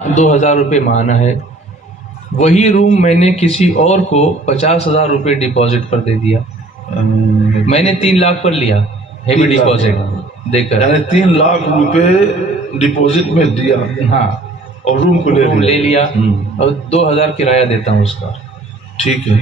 2,000 روپے ماہانہ ہے. وہی روم میں نے کسی اور کو 50,000 روپے ڈپازٹ پر دے دیا. میں نے 3 لاکھ پر لیا ہیوی ڈپازٹ دے کر، یعنی 3 لاکھ روپے ڈپازٹ میں دیا، ہاں، اور روم کو لے لیا اور 2,000 کرایہ دیتا ہوں اس کا. ٹھیک ہے.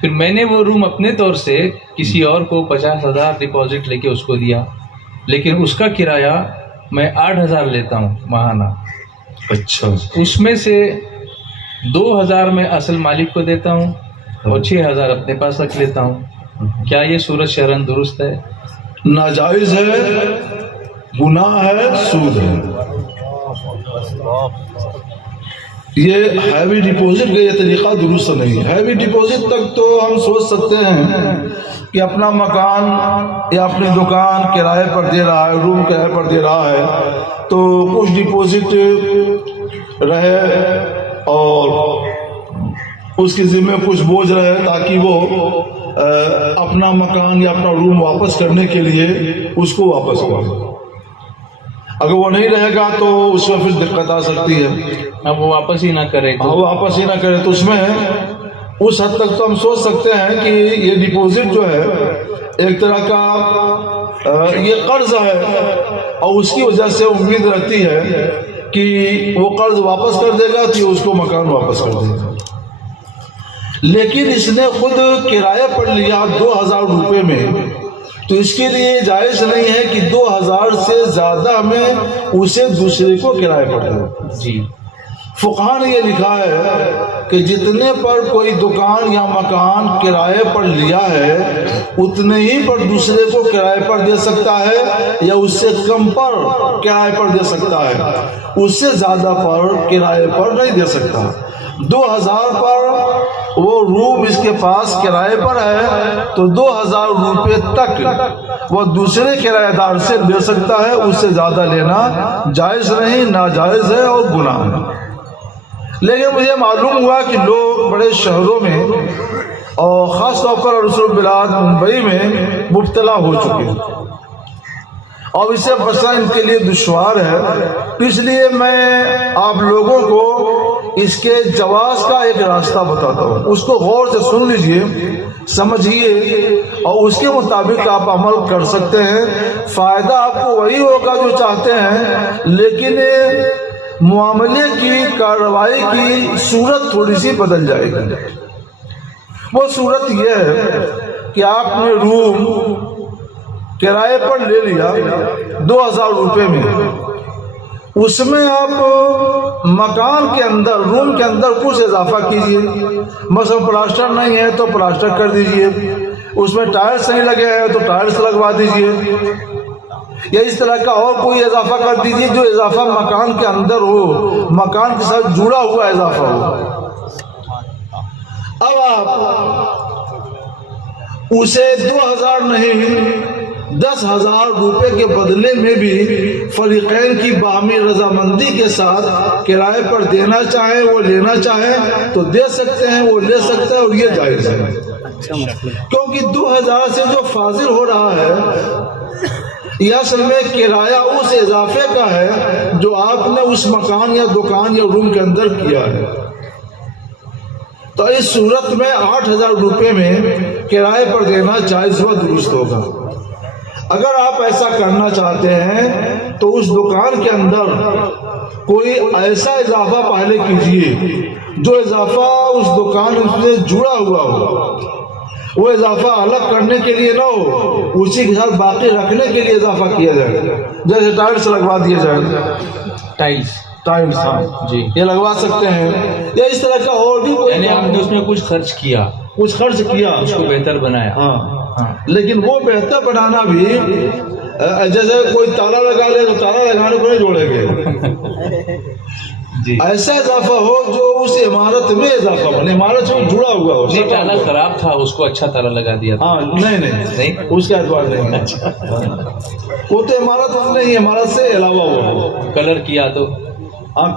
پھر میں نے وہ روم اپنے طور سے کسی اور کو 50,000 ڈپازٹ لے کے اس کو دیا، لیکن اس کا کرایہ میں 8,000 لیتا ہوں ماہانہ. اچھا. اس میں سے 2,000 میں اصل مالک کو دیتا ہوں اور 6,000 اپنے پاس رکھ لیتا ہوں. کیا یہ صورت شرعاً درست ہے؟ ناجائز ہے، گناہ ہے، سود ہے. یہ ہیوی ڈپازٹ کا یہ طریقہ درست نہیں ہے. ہیوی ڈپازٹ تک تو ہم سوچ سکتے ہیں کہ اپنا مکان یا اپنی دکان کرائے پر دے رہا ہے، روم کرائے پر دے رہا ہے، تو کچھ ڈپازٹ رہے اور اس کے ذمہ کچھ بوجھ رہے تاکہ وہ اپنا مکان یا اپنا روم واپس کرنے کے لیے اس کو واپس کرے. اگر وہ نہیں رہے گا تو اس میں پھر دقت آ سکتی ہے. اب وہ واپس ہی نہ کرے تو واپس ہی نہ کرے تو اس میں اس حد تک تو ہم سوچ سکتے ہیں کہ یہ ڈپازٹ جو ہے ایک طرح کا یہ قرض ہے، اور اس کی وجہ سے امید رہتی ہے کہ وہ قرض واپس کر دے گا تو اس کو مکان واپس کر دے گا. لیکن اس نے خود کرایہ پر لیا 2,000 روپے میں، تو اس کے لیے جائز نہیں ہے کہ 2,000 سے زیادہ ہمیں اسے دوسرے کو کرایہ پر دے. جی، فقہاء نے یہ لکھا ہے کہ جتنے پر کوئی دکان یا مکان کرائے پر لیا ہے اتنے ہی پر دوسرے کو کرائے پر دے سکتا ہے، یا اس سے کم پر کرائے پر دے سکتا ہے، اس سے زیادہ پر کرائے پر نہیں دے سکتا. 2,000 پر وہ روم اس کے پاس کرائے پر ہے تو 2,000 روپے تک وہ دوسرے کرایہ دار سے لے سکتا ہے. اس سے زیادہ لینا جائز نہیں، ناجائز ہے اور گناہ ہے. لیکن مجھے معلوم ہوا کہ لوگ بڑے شہروں میں اور خاص طور پر رسول بلاد ممبئی میں مبتلا ہو چکے ہیں، اور اس سے بچنا ان کے لیے دشوار ہے. اس لیے میں آپ لوگوں کو اس کے جواز کا ایک راستہ بتاتا ہوں. اس کو غور سے سن لیجئے، سمجھیے، اور اس کے مطابق آپ عمل کر سکتے ہیں. فائدہ آپ کو وہی ہوگا جو چاہتے ہیں، لیکن معاملے کی کارروائی کی صورت تھوڑی سی بدل جائے گی. وہ صورت یہ ہے کہ آپ نے روم کرائے پر لے لیا 2,000 روپے میں، اس میں آپ مکان کے اندر، روم کے اندر کچھ اضافہ کیجئے. مثلا پلاسٹر نہیں ہے تو پلاسٹر کر دیجئے، اس میں ٹائلز نہیں لگے ہیں تو ٹائلز لگوا دیجئے، یا اس طرح کا اور کوئی اضافہ کر دیجئے جو اضافہ مکان کے اندر ہو، مکان کے ساتھ جڑا ہوا اضافہ ہو. اب آپ اسے 2,000 نہیں 10,000 روپے کے بدلے میں بھی فریقین کی باہمی رضامندی کے ساتھ کرائے پر دینا چاہیں، وہ لینا چاہیں تو دے سکتے ہیں، وہ لے سکتے ہیں، اور یہ جائز ہے. کیونکہ 2,000 سے جو فاضل ہو رہا ہے یہ اصل میں کرایہ اس اضافے کا ہے جو آپ نے اس مکان یا دکان یا روم کے اندر کیا ہے. تو اس صورت میں 8,000 روپے میں کرائے پر دینا جائز و درست ہوگا. اگر آپ ایسا کرنا چاہتے ہیں تو اس دکان کے اندر کوئی ایسا اضافہ پہلے کیجئے جو اضافہ اس دکان سے جڑا ہوا ہو. وہ اضافہ الگ کرنے کے لیے نہ ہو، اسی کے ساتھ باقی رکھنے کے لیے اضافہ کیا جائے. جیسے ٹائلز لگوا دیے جائیں، ٹائلز ہاں جی یہ لگوا سکتے ہیں، یا اس طرح کا اور بھی. یعنی آپ نے اس میں کچھ خرچ کیا، اس کو بہتر بنایا. ہاں، لیکن وہ بہتر بنانا بھی جیسے کوئی تالا لگا لے تو تالا لگانے کو نہیں جوڑیں گے. جی، ایسا اضافہ ہو جو اس عمارت میں اضافہ بنے، عمارت سے جڑا ہوا ہو. نہیں، تالا خراب تھا، اس کو اچھا تالا لگا دیا. ہاں نہیں اس کا اعتبار نہیں. وہ تو عمارت نہیں، عمارت سے علاوہ ہوا کلر کیا تو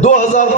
2000